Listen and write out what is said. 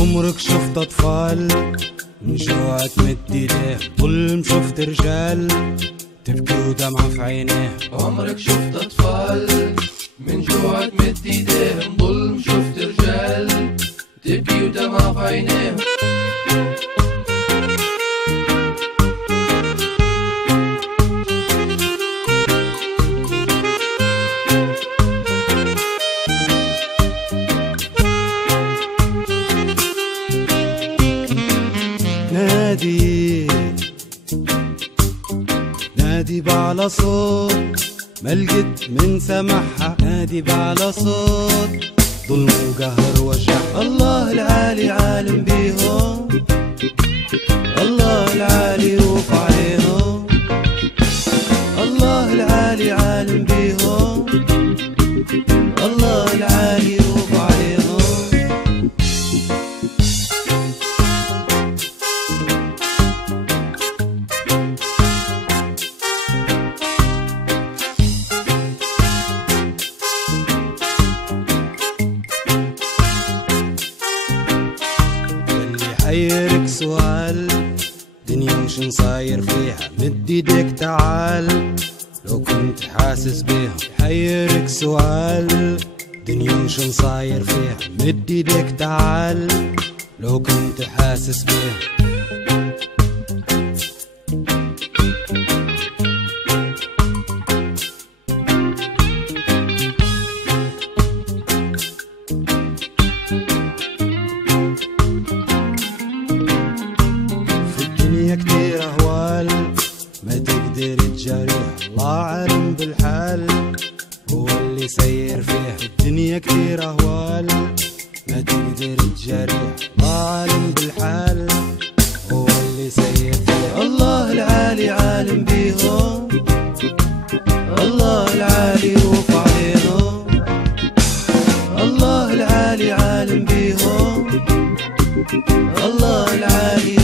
عمرك شفت أطفال من جوع تمد ايديه؟ ظلم شفت رجال تبكي ودمعة في عينيه. عمرك شفت أطفال من جوع تمد ايديهم؟ ظلم شفت رجال تبكي ودمعة في عينيهم. نادي بعلى صوت ما لقيت من سمعها، نادي بعلى صوت ظلم وقهر وجع. الله العالي عالم بيهم، الله العالي يوقع عليهم، الله العالي عالم بيهم، الله العالي يوقع عليهم. حيرك سؤال دنيا وشن صاير فيها؟ مد ايديك تعال لو كنت حاسس بيها. حيرك سؤال دنيا وشن صاير فيها؟ مد ايديك تعال لو كنت حاسس بيها. كتير أهوال ما تقدر تجاريها، الله عالم بالحال هو اللي سير فيها. الدنيا كتير أهوال ما تقدر تجاريها، الله عالم بالحال هو اللي سير فيها. الله العالي عالم بيهم، الله العالي يوقع عليهم، الله العالي عالم بيهم، الله العالي